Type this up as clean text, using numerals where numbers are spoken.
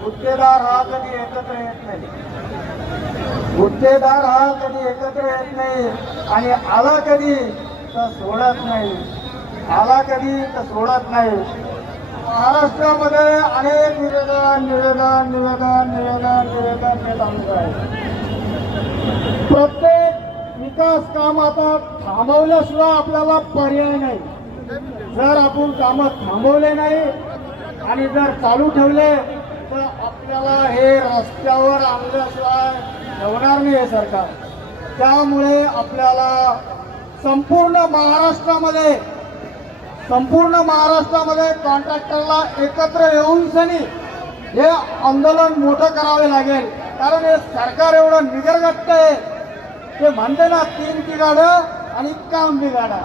गुत्तेदार हा कधी एकत्र येत नाही, गुत्तेदार हा कधी एकत्र येत नाही आणि आला कधी तर सोडत नाही, आला कधी तर सोडत नाही. महाराष्ट्रामध्ये अनेक निवेदन हे चालू आहे. प्रत्येक विकास काम आता थांबवल्याशिवाय आपल्याला पर्याय नाही. जर आपण कामं थांबवले नाही आणि जर चालू ठेवले तर आपल्याला हे रस्त्यावर आणल्याशिवाय ठेवणार नाही हे सरकार. त्यामुळे आपल्याला संपूर्ण महाराष्ट्रामध्ये कॉन्ट्रॅक्टरला एकत्र येऊन सनी हे आंदोलन मोठं करावे लागेल. कारण हे सरकार एवढं निगरगट्ट आहे, ते म्हणते ना 3 बिघाडं आणि काम बिघाडा.